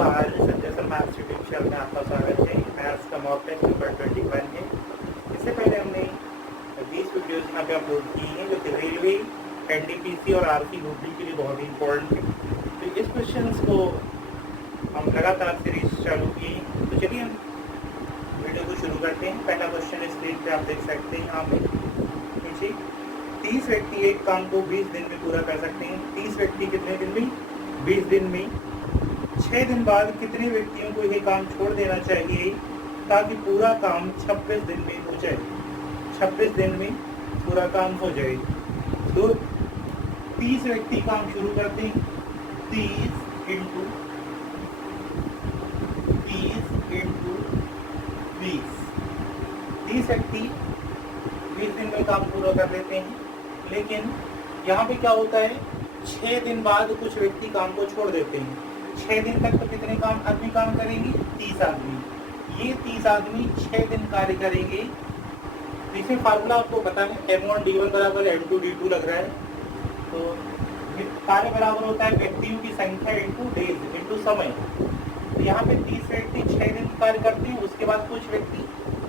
नमस्कार, Sanjay sir maths tutorial में आपका स्वागत है। मैथ्स का मॉक टेस्ट पेपर 21 है। इससे पहले हमने 20 वीडियोज यहाँ पे अपलोड की हैं जो कि रेलवे, एनटीपीसी और आरसी ग्रुप डी के लिए बहुत ही इम्पोर्टेंट है। तो इस क्वेश्चन को हम लगातार सीरीज चालू किए। तो चलिए हम वीडियो को शुरू करते हैं। पहला क्वेश्चन स्क्रीन पे आप देख सकते हैं। यहाँ पे नीचे 30 व्यक्ति एक काम को 20 दिन में पूरा कर सकते हैं। 30 व्यक्ति कितने दिन में? 20 दिन में। 6 दिन बाद कितने व्यक्तियों को ये काम छोड़ देना चाहिए ताकि पूरा काम 26 दिन में हो जाए? 26 दिन में पूरा काम हो जाए। तो 30 व्यक्ति काम शुरू करते हैं। 30 इंटू 20। 30 व्यक्ति 20 दिन में काम पूरा कर लेते हैं। लेकिन यहाँ पे क्या होता है, 6 दिन बाद कुछ व्यक्ति काम को छोड़ देते हैं। 6 दिन तक तो कितने आदमी काम करेंगे? 30 आदमी। ये 30 आदमी 6 दिन कार्य करेंगे। इसमें फार्मूला आपको पता है, M1 D1 बराबर M2 D2 लग रहा है। तो कार्य बराबर होता है व्यक्तियों की संख्या इंटू डेज इंटू समय। तो यहाँ पे 30 व्यक्ति 6 दिन कार्य करते हैं, उसके बाद कुछ व्यक्ति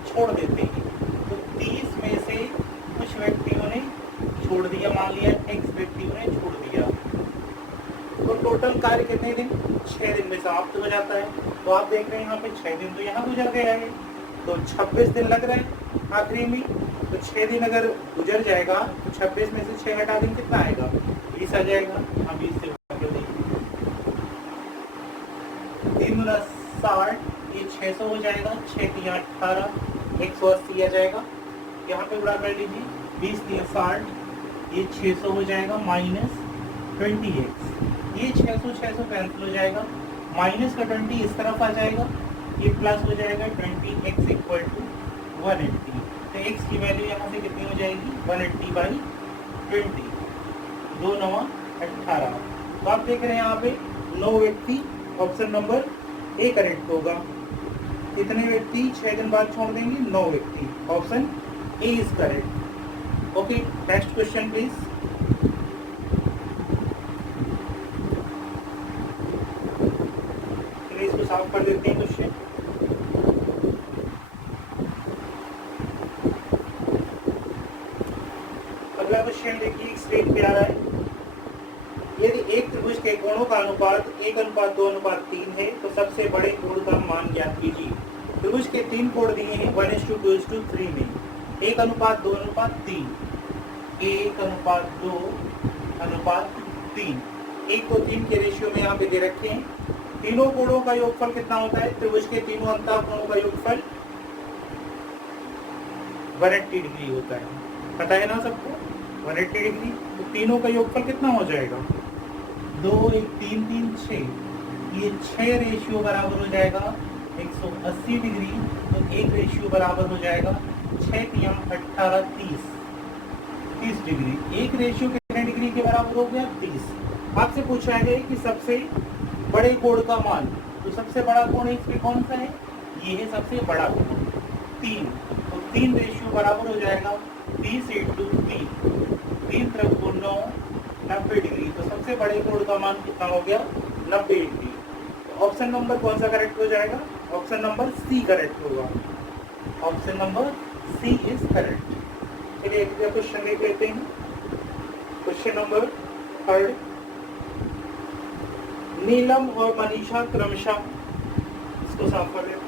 छोड़ देते हैं। तो 30 में से कुछ व्यक्तियों ने छोड़ दिया, मान लिया X व्यक्तियों ने छोड़ दिया। तो टोटल कार्य कितने दिन? 6 दिन में समाप्त हो जाता है। तो आप देख रहे हैं यहाँ पे 6 दिन तो यहाँ गुजर गया है, तो 26 दिन लग रहा है आखिरी में। तो 6 दिन अगर गुजर जाएगा तो 26 में से 6 हटा देंगे, कितना आएगा? 20 आ जाएगा। हम 20 से 3 गुना 60, ये 600 हो जाएगा। 6 3 18, 180 आ जाएगा। यहाँ पे गुणा कर लीजिए, 20 3 60, ये 600 हो जाएगा माइनस 20x। ये 600 कैंसिल हो जाएगा, माइनस का 20 इस तरफ आ जाएगा, ये प्लस हो जाएगा 20x इक्वल टू 180। तो x की वैल्यू यहाँ से कितनी हो जाएगी? 180/20, 2 9 18। तो आप देख रहे हैं यहाँ पे 9 व्यक्ति, ऑप्शन नंबर ए करेक्ट होगा। कितने व्यक्ति 6 दिन बाद छोड़ देंगे? 9 व्यक्ति, option A is correct. Okay, next question please. इसको साफ कर देते हैं क्वेश्चन। अगला क्वेश्चन देखिए, स्क्रीन पे आ रहा है। यदि एक त्रिभुज के कोणों का अनुपात 1:2:3 है तो सबसे बड़े कोण का मान ज्ञात कीजिए। त्रिभुज के 3 कोण दिए हैं 1:2:3 में, 1:2:3, 1:2:3। 1 को 3 के रेशियो में यहाँ पे दे रखे हैं। तीनों कोणों का योगफल कितना होता है? त्रिभुज के तीनों अंतःकोणों का योगफल 180 डिग्री होता है। पता है ना सबको, 180 डिग्री। तो तीनों का योगफल कितना हो जाएगा? 2 1 3 3 6, ये 6 रेशियो बराबर हो जाएगा 180 डिग्री। तो 1 रेशियो बराबर हो जाएगा 6 3 18 30 डिग्री। 1 रेशियो कितने डिग्री के बराबर हो गया? 30। आपसे पूछा है कि सबसे बड़े कोण का मान, तो सबसे बड़ा कोण इसमें कौन सा है? ये है सबसे बड़ा कोण, 3। तो 3 रेशियो बराबर हो जाएगा 30 इंटू 3 तरफ को 9, 90 डिग्री। तो सबसे बड़े कोण का मान कितना हो गया? 90 डिग्री। तो ऑप्शन नंबर कौन सा करेक्ट हो जाएगा? ऑप्शन नंबर सी करेक्ट होगा। Option number C is correct. चलिए एक क्वेश्चन देख लेते हैं। Question number 3। नीलम और मनीषा क्रमशः, इसको साफ कर लेते हैं।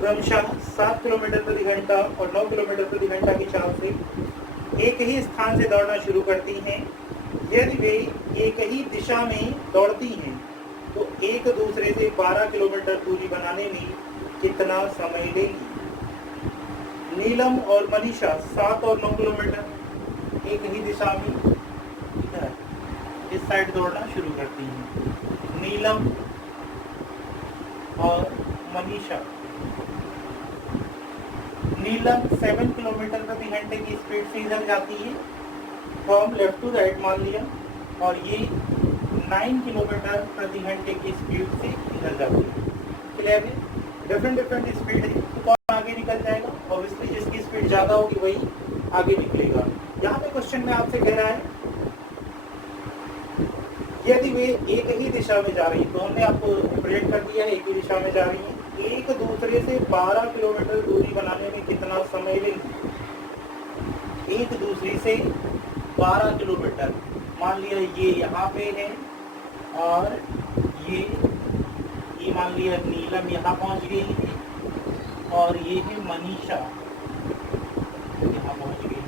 क्रमशः 7 किलोमीटर प्रति घंटा और 9 किलोमीटर प्रति घंटा की चाल से एक ही स्थान से दौड़ना शुरू करती हैं। यदि वे एक ही दिशा में दौड़ती हैं तो एक दूसरे से 12 किलोमीटर दूरी बनाने में कितना समय लेगी? नीलम और मनीषा 7 और 9 किलोमीटर एक ही दिशा में इधर इस साइड दौड़ना शुरू करती हैं। नीलम और मनीषा। नीलम 7 किलोमीटर प्रति घंटे की स्पीड से इधर जाती है, फ्रॉम लेफ्ट टू राइट मान लिया। और ये 9 किलोमीटर प्रति घंटे की स्पीड से निकल जाती है। क्लियर है? डिफरेंट स्पीड है तो कौन आगे निकल जाएगा? ऑब्वियसली जिसकी स्पीड ज़्यादा होगी वही आगे निकलेगा। यहाँ पे क्वेश्चन में आपसे कह रहा है यदि वे एक ही दिशा में जा रही है, तो हमने आपको रिप्रेजेंट कर दिया है एक ही दिशा में जा रही है, एक दूसरे से 12 किलोमीटर दूरी बनाने में कितना समय लेंगे? एक दूसरे से 12 किलोमीटर, मान लिया ये यहाँ पे है और ये मान लिया नीलम यहाँ पहुँच गई है और ये है मनीषा यहाँ पहुँच गई।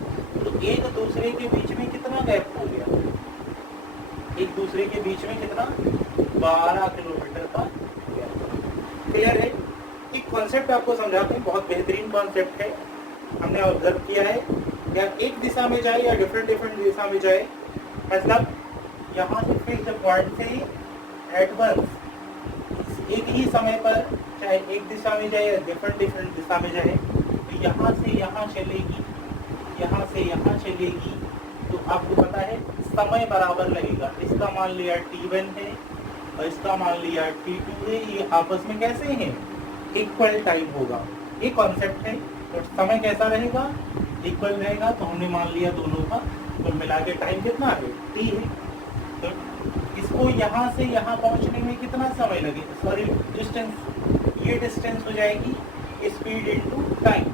तो एक दूसरे के बीच में कितना गैप हो गया? एक दूसरे के बीच में कितना? 12 किलोमीटर का गैप। क्लियर है? एक कॉन्सेप्ट आपको समझाते हैं, बहुत बेहतरीन कॉन्सेप्ट है, हमने ऑब्जर्व किया है। या एक दिशा में जाए या डिफरेंट दिशा में जाए, मतलब यहाँ से फिक्स पॉइंट से एट वंस एक ही समय पर चाहे एक दिशा में जाए या डिफरेंट दिशा में जाए, तो यहाँ से यहाँ चलेगी, यहाँ से यहाँ चलेगी, तो आपको पता है समय बराबर लगेगा। इसका मान लिया T1 है और इसका मान लिया T2 है, ये आपस में कैसे हैं? इक्वल टाइम होगा। ये कॉन्सेप्ट है। तो समय कैसा रहेगा? इक्वल रहेगा। तो हमने मान लिया दोनों का कुल मिला के टाइम कितना है? T है। तो इसको यहाँ से यहाँ पहुँचने में कितना समय लगेगा? सॉरी डिस्टेंस, ये डिस्टेंस हो जाएगी स्पीड इनटू टाइम।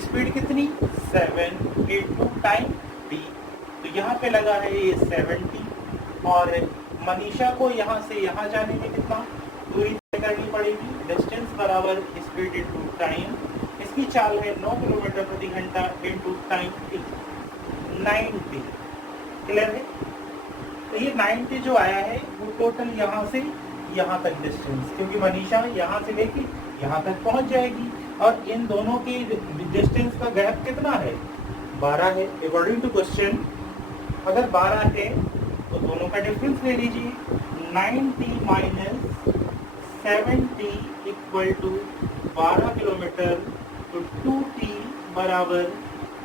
स्पीड कितनी? 7 इनटू टाइम t। तो यहाँ पे लगा है ये 70 और मनीषा को यहाँ से यहाँ जाने में कितना दूरी तय करनी पड़ेगी? डिस्टेंस बराबर स्पीड इनटू टाइम। इसकी चाल है 9 किलोमीटर प्रति घंटा इनटू टाइम t, 90। क्लियर है? तो ये 90 जो आया है वो टोटल यहाँ से यहाँ तक डिस्टेंस, क्योंकि मनीषा यहाँ से लेके यहाँ तक पहुँच जाएगी और इन दोनों के डिस्टेंस का गैप कितना है? 12 है। अकॉर्डिंग टू क्वेश्चन अगर 12 है तो दोनों का डिफरेंस ले लीजिए, 90 माइनस 70 इक्वल टू 12 किलोमीटर। तो 2t बराबर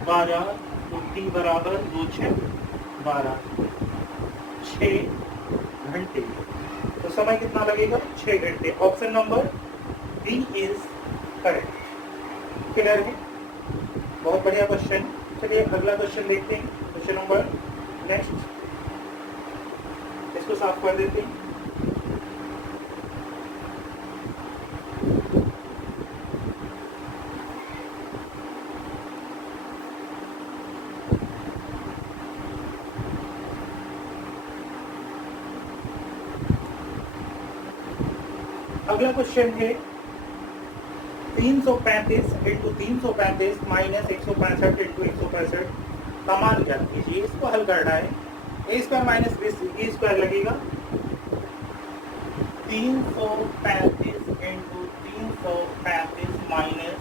12, तो t बराबर 2 6 12, 6 घंटे। तो समय कितना लगेगा? 6 घंटे। Option number B is correct. Clear है? बहुत बढ़िया क्वेश्चन। चलिए अगला क्वेश्चन देखते हैं। क्वेश्चन नंबर नेक्स्ट, इसको साफ कर देते हैं। अगला क्वेश्चन है 335 इंटू 335 माइनस 165 इंटू 165 का मान ज्ञात कीजिए। इसको हल करना है। ए स्क्वायर माइनस बी स्क्वायर लगेगा 335 इंटू 335 माइनस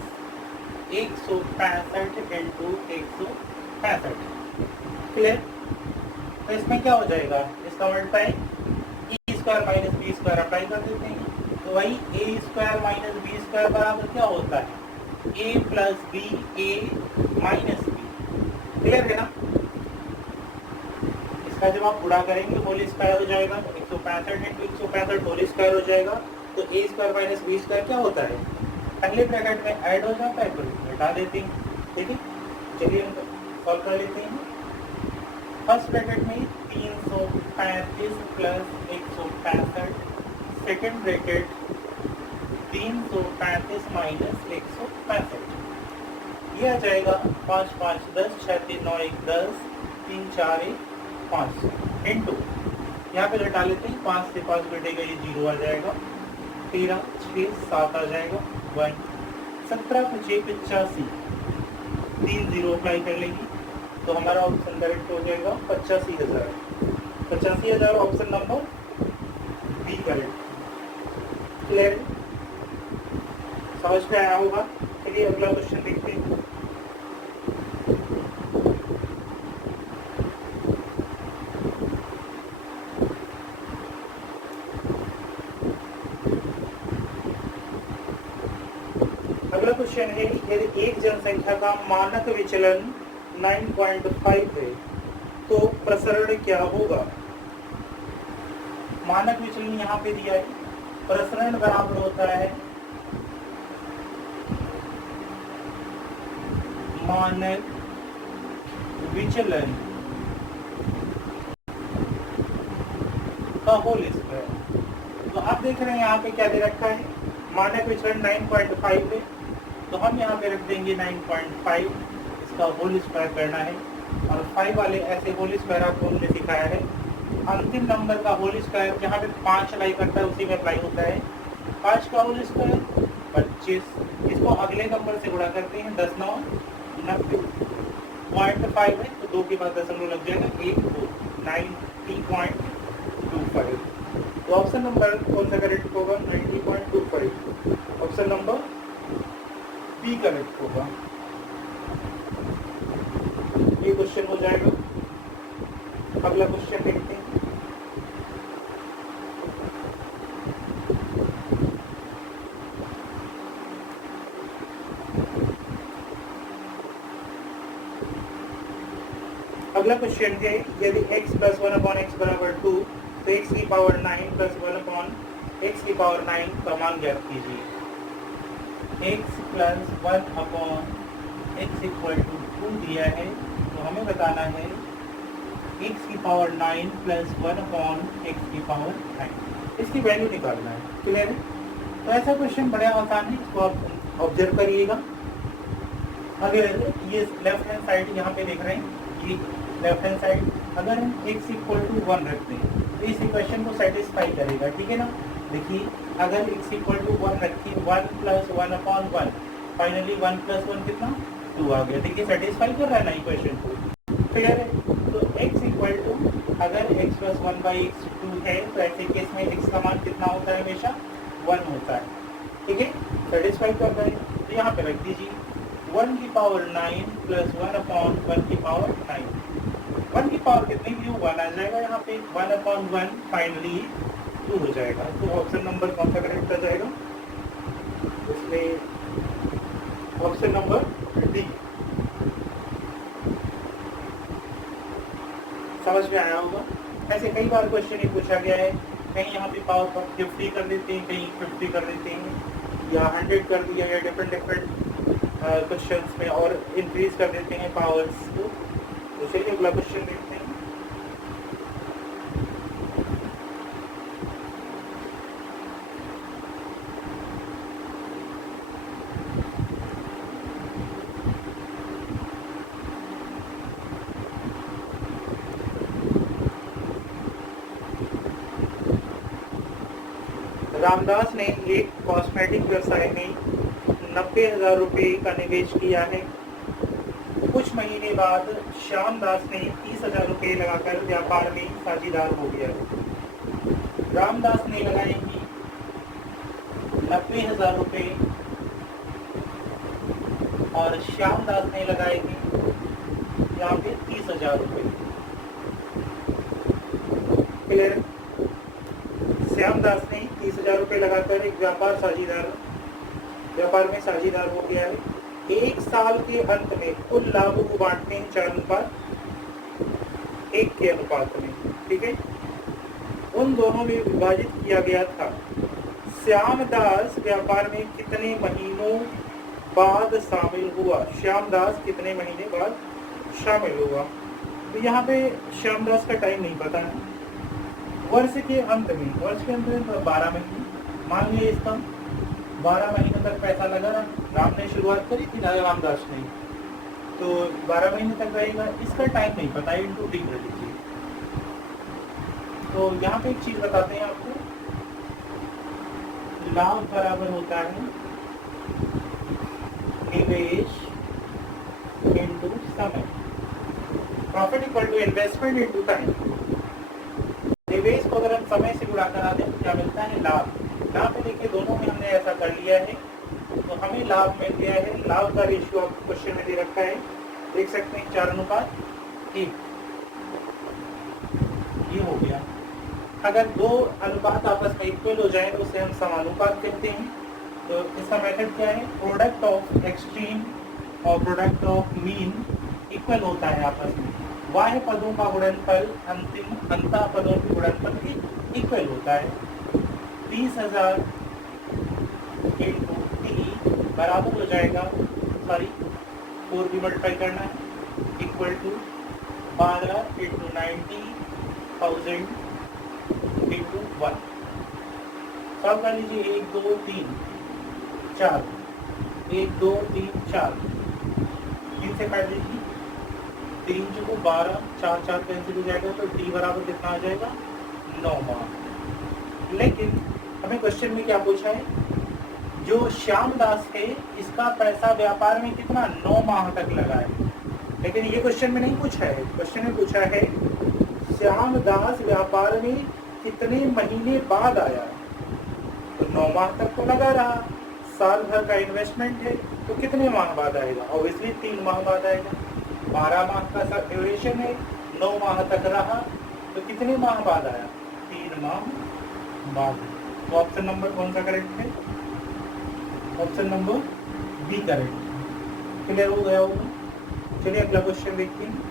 165 इंटू 165। क्लियर? तो इसमें क्या हो जाएगा? इसका multiply a square minus b square apply कर देते हैं। तो वही a square minus b square बराबर क्या होता है? A plus b, a minus b. Clear है ना? इसका जब आप गुणा करेंगे होल स्क्वायर हो जाएगा, तो 165 इंटू 165 होल स्क्वायर हो जाएगा। तो ए स्क्वायर माइनस बी स्क्वायर क्या होता है? पहले ब्रैकेट में ऐड हो जाता है, फिर घटा देते हैं। ठीक है, चलिए हम सॉल्व कर लेते हैं। फर्स्ट ब्रैकेट में 335 प्लस 165, सेकेंड ब्रैकेट 335 माइनस 165, ये आ जाएगा 5 5 10, 6 3 9 1 10, 3 4 1 5 इंटू, यहाँ पे घटा लेते हैं, 5 से 5 घटेगा ये 0 आ जाएगा, 13 6 7 आ जाएगा 1, 17 5 85, 3 0 अप्लाई कर लेंगे तो हमारा ऑप्शन करेक्ट हो जाएगा 85,000। 85,000 option number B correct. Clear? समझ में आया होगा। चलिए अगला क्वेश्चन देखते हैं। अगला क्वेश्चन है, यदि एक जनसंख्या का मानक विचलन 9.5 है तो प्रसरण क्या होगा? मानक विचलन यहाँ पे दिया है, प्रसरण बराबर होता है मानक विचलन का होल स्क्वायर। तो आप देख रहे हैं यहाँ पे क्या दे रखा है, मानक विचलन 9.5 है, तो हम यहाँ पे रख देंगे 9.5, इसका होल स्क्वायर करना है। और 5 वाले ऐसे होल स्क्वायर आपको हमने सिखाया है। अंतिम नंबर का होल स्क्वायर जहाँ पे 5 अप्लाई करता है उसी में अप्लाई होता है। 5 का होल स्क्वायर 25, इसको अगले नंबर से गुणा करते हैं, 10 9 90, 0.5 है तो 2 के बाद दशमलव लग जाएगा, 1 2 90.25। तो ऑप्शन नंबर कौन सा करेक्ट होगा? 90.25। ऑप्शन नंबर बी करेक्ट होगा। ये क्वेश्चन हो जाएगा। अगला क्वेश्चन देखते हैं। अगला क्वेश्चन है, यदि x + 1/x = 2 तो x की पावर 9 + 1/x की पावर 9 का मान ज्ञात कीजिए। x + 1/x = 2 दिया है, तो हमें बताना है x की पावर 9 + 1/x की पावर 9, इसकी वैल्यू निकालना है। क्लियर है? तो ऐसा क्वेश्चन बड़ा आसान है, इसको आप ऑब्जर्व करिएगा। अगर ये लेफ्ट हैंड साइड यहाँ पे देख रहे हैं, ये लेफ्ट हैंड साइड, अगर हम x = 1 रखते हैं तो इस इक्वेशन को सेटिस्फाई करेगा। ठीक है ना? देखिए, अगर x = 1 रखिए, 1 + 1/1, फाइनली 1 + 1 कितना? 2 आ गया। देखिए सेटिस्फाई कर रहा है ना इक्वेशन को। क्लियर है? तो x = अगर x + 1/x 2 है तो ऐसे केस में x का मान कितना होता है? हमेशा 1 होता है। ठीक है, सेटिस्फाई कर रहे हैं तो यहाँ पे रख दीजिए 1 की पावर 9 + 1/1 की पावर 9। 1 की पावर कितनी भी 1 आ जाएगा, यहाँ पे 1/1 फाइनली 2 हो जाएगा। तो ऑप्शन नंबर कौन सा करेक्ट आ जाएगा? इसमें ऑप्शन नंबर डी। समझ में आया होगा? ऐसे कई बार क्वेश्चन ये पूछा गया है, कहीं यहाँ पे पावर 50 कर देते हैं, कहीं 50 कर देते हैं, या 100 कर दिया, या डिफरेंट क्वेश्चंस में और इंक्रीज कर देते हैं पावर्स को। तो चलिए अगला क्वेश्चन देखते हैं। रामदास ने एक कॉस्मेटिक व्यवसाय में 90,000 रुपये का निवेश किया है। कुछ महीने बाद श्यामदास ने 30,000 रुपये लगाकर व्यापार में साझेदार हो गया। रामदास ने लगाएंगे 90,000 रुपये और श्यामदास ने लगाएंगे यहाँ पे 30,000 रुपये। क्लियर? श्यामदास ने 30,000 रुपये लगाकर एक व्यापार में साझेदार हो गया है। एक साल के अंत में कुल लाभ को बांटते हैं 4:1 के अनुपात में। ठीक है, उन दोनों में विभाजित किया गया था। श्यामदास व्यापार में कितने महीनों बाद शामिल हुआ? श्यामदास कितने महीने बाद शामिल हुआ? तो यहाँ पे श्यामदास का टाइम नहीं पता है। वर्ष के अंत में 12 महीने मान लिया, इसका 12 महीने तक पैसा लगा। राम ने शुरुआत करी थी ना, रामदास ने, तो 12 महीने तक रहेगा। इसका टाइम नहीं पता, इनटू डी कर लीजिए। तो यहाँ पे एक चीज बताते हैं आपको, लाभ बराबर होता है निवेश इनटू समय। Profit equal to investment into time. निवेश को अगर हम समय से गुणा करा दें तो क्या मिलता है? लाभ। यहाँ पे देखिए दोनों में हमने ऐसा कर लिया है, तो हमें लाभ मिल गया है। लाभ का रेशियो आपको क्वेश्चन में दे रखा है, देख सकते हैं 4:1। ये हो गया। अगर दो अनुपात आपस में इक्वल हो जाए तो उसे हम समानुपात कहते हैं। तो इसका मेथड क्या है? प्रोडक्ट ऑफ एक्सट्रीम और प्रोडक्ट ऑफ मीन इक्वल होता है आपस में, बाह्य पदों का गुणनफल अंतिम अंतः पदों के गुणनफल के इक्वल होता है। 20,000 इंटू 3 बराबर हो जाएगा, सॉरी 4 भी मल्टीप्लाई करना है, equal to 12 into 90,000 into 1। Solve कर लीजिए। 1 2 3 4, 1 2 3 4, 3 से काट दीजिए, 3 को 12, 4 4 कैंसिल हो जाएगा, तो डी बराबर कितना आ जाएगा 9 माह। लेकिन हमें क्वेश्चन में क्या पूछा है, जो श्याम दास है इसका पैसा व्यापार में कितना 9 माह तक लगा है। लेकिन ये क्वेश्चन में नहीं पूछा है, क्वेश्चन में पूछा है श्याम दास व्यापार में कितने महीने बाद आया, तो 9 माह तक तो लगा रहा, साल भर का इन्वेस्टमेंट है, तो कितने माह बाद आएगा, ऑब्वियसली 3 माह बाद आएगा। 12 माह का ड्यूरेशन है, 9 माह तक रहा, तो कितने माह बाद आया, 3 माह बाद। तो ऑप्शन नंबर कौन सा करेक्ट है, option number B correct. Clear हो गया होगा। चलिए अगला क्वेश्चन देखते हैं।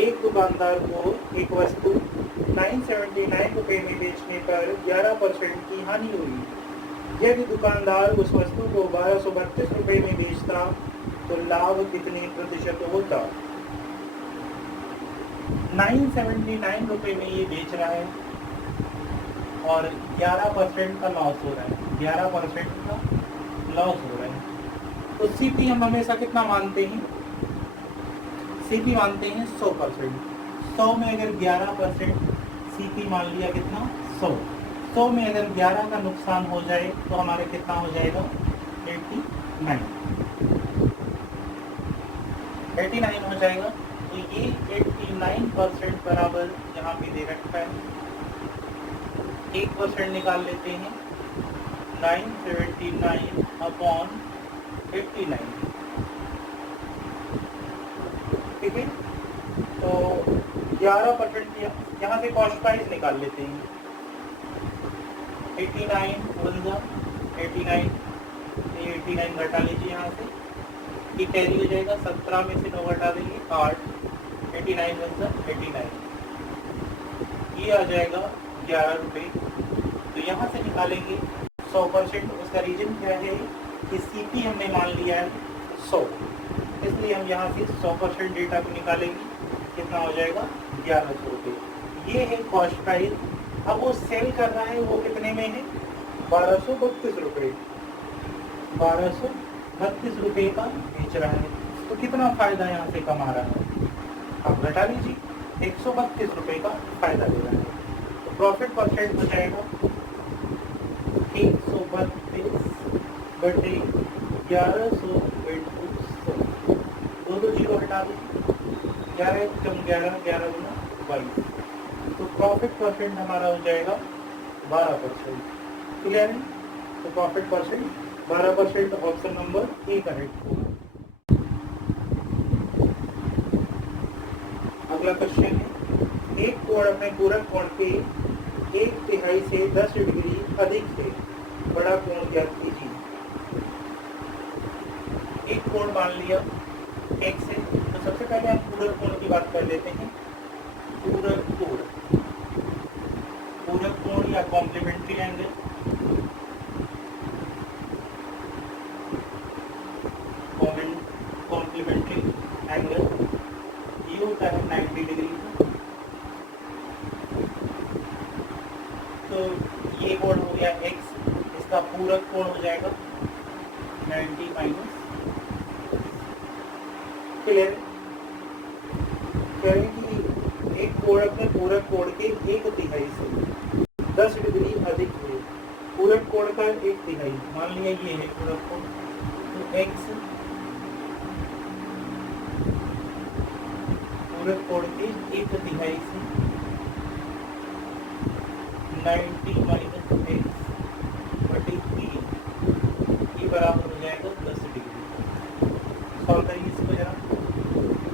एक दुकानदार को एक वस्तु 979 रुपए में बेचने पर 11% की हानि हुई। यदि दुकानदार उस वस्तु को 1232 रुपए में बेचता तो लाभ कितने प्रतिशत होता। 979 रुपए में ये बेच रहा है और 11% का लॉस हो रहा है, 11% का लॉस हो रहा है। तो सीपी हम हमेशा कितना मानते हैं, सीपी मानते हैं 100%। 100 में अगर 11% सीपी मान लिया कितना 100, 100 में अगर 11 का नुकसान हो जाए तो हमारे कितना हो जाएगा 89 हो जाएगा। तो ये 89% बराबर यहाँ पे दे रखा है, 1% निकाल लेते हैं, 979 अपॉन 89, ठीक है। तो 11% यहाँ से कॉस्ट प्राइस निकाल लेते हैं, 89 बन 89, 89 घटा लीजिए यहाँ से, ये कैरी हो जाएगा, 17 में से 9 घटा देंगे 8, 89 बन 89, ये आ जाएगा 11 रुपये। तो यहाँ से निकालेंगे 100%। उसका रीजन क्या है कि सीपी हमने मान लिया है 100, इसलिए हम यहाँ से 100% डेटा को निकालेंगे, कितना हो जाएगा 1100 रुपये। ये है कॉस्ट प्राइस। अब वो सेल कर रहा है वो कितने में है 1232 रुपये, 1232 रुपये का बेच रहा है, तो कितना फायदा यहाँ से कमा रहा है, अब घटा लीजिए, 132 रुपये का फायदा ले रहा है। तो प्रॉफिट परसेंट हो जाएगा 132 बटे 1100 दो जीरो हटा दो, 11 कम 11, 11 गुना 22, तो प्रॉफिट परसेंट हमारा हो जाएगा 12%। क्लियर है। तो profit percent 12%, option number A correct होगा। अगला क्वेश्चन है, एक कोण अपने पूरक कोण के 1/3 से 10 डिग्री अधिक से बड़ा कोण ज्ञात कीजिए। एक कोण मान लिया एक से, तो सबसे पहले हम पूरक कोण की बात कर लेते हैं। पूरक कोण या कॉम्प्लीमेंट्री एंगल, कॉम्प्लीमेंट्री एंगल ये होता है 90 डिग्री। तो ये कोण हो गया x, इसका पूरक कोण हो जाएगा 90 माइनस। क्लियर। कह रहे हैं कि एक कोण अपने पूरक कोण के 1/3 से 10 डिग्री अधिक है। पूरक कोण का 1/3 मान लिया ये है पूरक कोण, तो x पूरक कोण के 1/3 से 90 माइनस x बटे 3 ये सॉल्व करिए इसको जरा।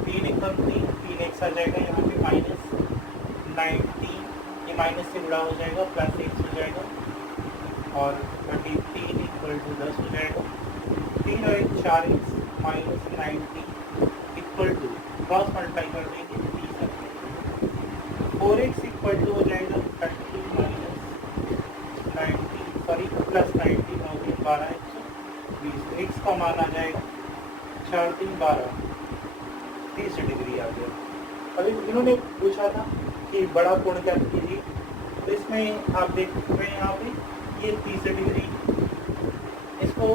3 एकम 3, 3 एक्स आ जाएगा, यहाँ पे माइनस 90, ये माइनस से गुणा हो जाएगा, प्लस एक्स हो जाएगा, और 23 इक्वल टू 10 हो जाएगा। 3 और 1 4 x minus 90 equal to cross multiply कर देंगे 30। 4x इक्वल टू हो जाएगा 30 माइनस 90 सॉरी प्लस 90 और 12 120। एक्स का मान आ जाएगा 4 3 12, 30 डिग्री आ गया। अभी इन्होंने पूछा था कि बड़ा कोण क्या कीजिए, तो इसमें आप देख रहे हैं यहाँ पे ये 30 डिग्री, इसको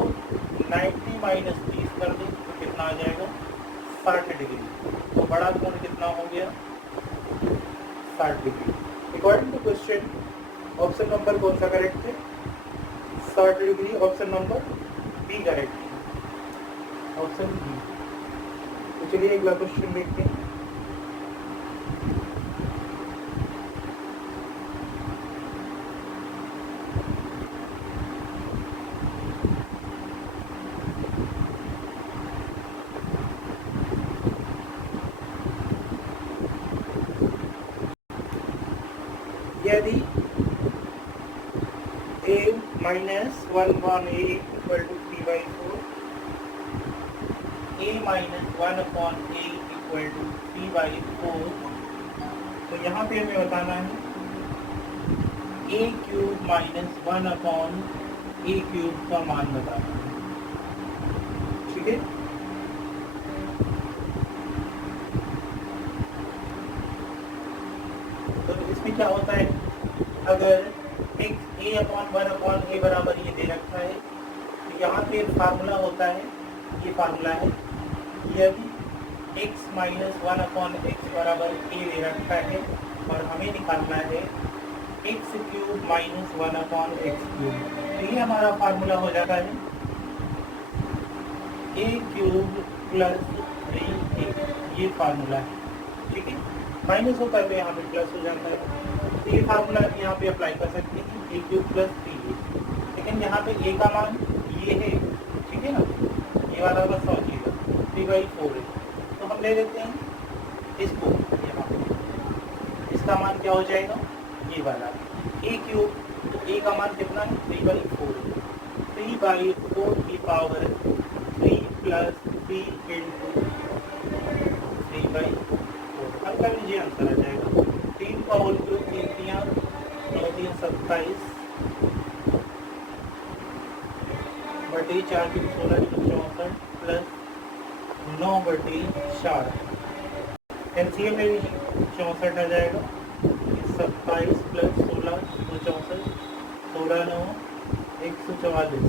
90 माइनस 30 कर दें तो कितना आ जाएगा 60 डिग्री। तो बड़ा कोण कितना हो गया 60 degree. According to question option number कौन सा करेक्ट है 60 degree, option number B correct है, ऑप्शन बी। तो चलिए अगला क्वेश्चन देखते हैं। यदि a minus 1/a equal to 3/4, a minus 1/a equal to 3/4, तो यहाँ पे हमें बताना है a cube minus 1/a cube का मान बताना है। ठीक है, तो इसमें क्या होता है, अगर a/1/a बराबर ये दे रखा है, तो यहाँ पे फार्मूला होता है, ये फार्मूला है, यदि x माइनस 1/x बराबर a दे रखा है और हमें निकालना है x cube minus 1/x cube, तो ये हमारा फार्मूला हो जाता है a क्यूब प्लस 3a, ये फार्मूला है। ठीक है, माइनस होता है तो यहाँ पे प्लस हो जाता है, तो ये फार्मूला यहाँ पे अप्लाई कर सकते हैं a क्यूब प्लस 3a। लेकिन यहाँ पे a का मान ये है, ठीक है ना, ये वाला बस समझिएगा 3/4 है, तो हम ले लेते हैं इसको, यहाँ पे इसका मान क्या हो जाएगा ये वाला a क्यूब, तो a का मान कितना है 3/4, 3/4 की पावर 3 प्लस 3 इंटू 3/4, हल कर लीजिए आंसर आ जाएगा 3 का होल क्यूब 3 9 3 27 बटे 4 3 16 64 प्लस 9/4, एलसीएम में भी 64 आ जाएगा, 27 प्लस 16 64, 16 9 144,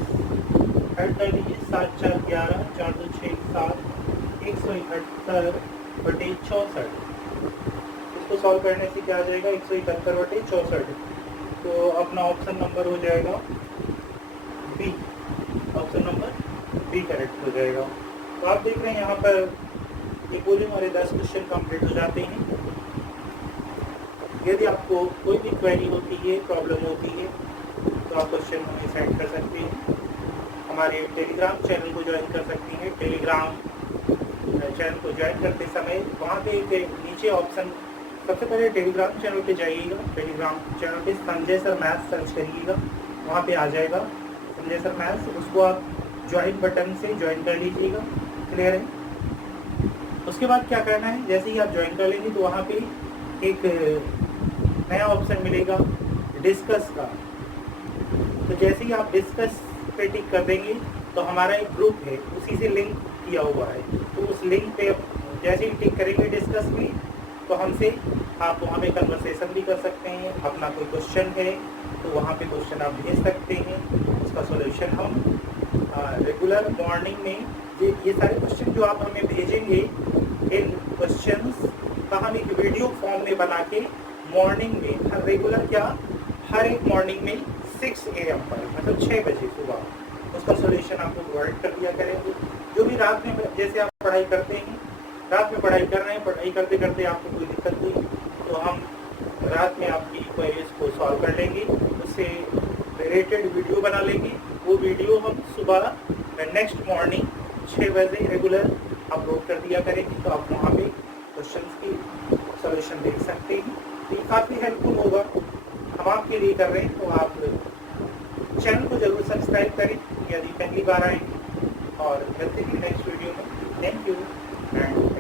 ऐड कर लीजिए 7 4 11 4 2 6 7 171 बटे 64, इसको सॉल्व करने से क्या आ जाएगा 171 बटे 64, तो अपना ऑप्शन नंबर हो जाएगा B, option number B correct हो जाएगा। तो आप देख रहे हैं यहाँ पर ये पूरे हमारे 10 क्वेश्चन कंप्लीट हो जाते हैं। यदि आपको कोई भी क्वेरी होती है, प्रॉब्लम होती है, तो आप क्वेश्चन हमें सेंड कर सकते हैं, हमारे टेलीग्राम चैनल को ज्वाइन कर सकती हैं। टेलीग्राम चैनल को ज्वाइन करते समय वहाँ पे एक नीचे ऑप्शन, सबसे पहले टेलीग्राम चैनल पे जाइएगा, टेलीग्राम चैनल पे संजय सर मैथ्स सर्च करिएगा, वहाँ पे आ जाएगा संजय सर मैथ्स, उसको आप ज्वाइन बटन से ज्वाइन कर लीजिएगा। क्लियर है? उसके बाद क्या करना है, जैसे ही आप ज्वाइन कर लेंगे तो वहाँ पे एक नया ऑप्शन मिलेगा डिस्कस का, तो जैसे ही आप डिस्कस पे टिक कर देंगे तो हमारा एक ग्रुप है उसी से लिंक किया हुआ है, तो उस लिंक पे जैसे ही टिक करेंगे डिस्कस में तो हमसे आप वहाँ पे कन्वर्सेशन भी कर सकते हैं। अपना कोई क्वेश्चन है तो वहाँ पे क्वेश्चन आप भेज सकते हैं, उसका सॉल्यूशन हम रेगुलर मॉर्निंग में ये सारे क्वेश्चन जो आप हमें भेजेंगे, इन क्वेश्चंस का हम एक वीडियो फॉर्म में बना के मॉर्निंग में रेगुलर हर एक मॉर्निंग में 6 AM पर, मतलब 6 बजे सुबह उसका सॉल्यूशन आपको प्रोवाइड कर दिया करेंगे। जो भी रात में जैसे आप पढ़ाई करते हैं, रात में पढ़ाई कर रहे हैं, पढ़ाई करते करते आपको कोई दिक्कत हुई तो हम रात में आपकी क्वेरीज को सॉल्व कर लेंगे, उससे रिलेटेड वीडियो बना लेंगे। वो वीडियो हम सुबह नेक्स्ट मॉर्निंग 6 बजे रेगुलर अपलोड कर दिया करेंगे, तो आप वहाँ पे क्वेश्चंस की सॉल्यूशन देख सकते हैं। तो ये काफ़ी हेल्पफुल होगा, हम आपके लिए कर रहे हैं। तो आप चैनल को जरूर सब्सक्राइब करें यदि पहली बार आए, और मिलते हैं नेक्स्ट वीडियो में। Thank you and